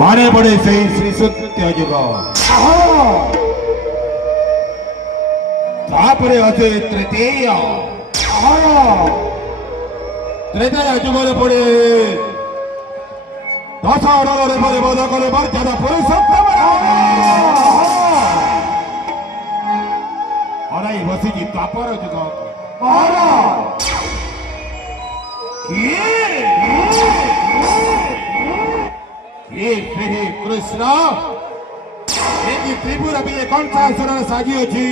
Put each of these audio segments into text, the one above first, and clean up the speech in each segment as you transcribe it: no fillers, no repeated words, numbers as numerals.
माने पड़े सही श्री सत्य जुग तापरे असे तृतीय त्रेताय जुगरे पड़े दशावतारे परे बोध करे मर्यादा पुरुषोत्तम अराई बसिची तापर जुग श्री कृष्ण ये त्रिपुरा भी कंठासुर साजी अछि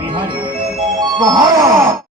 बिहारी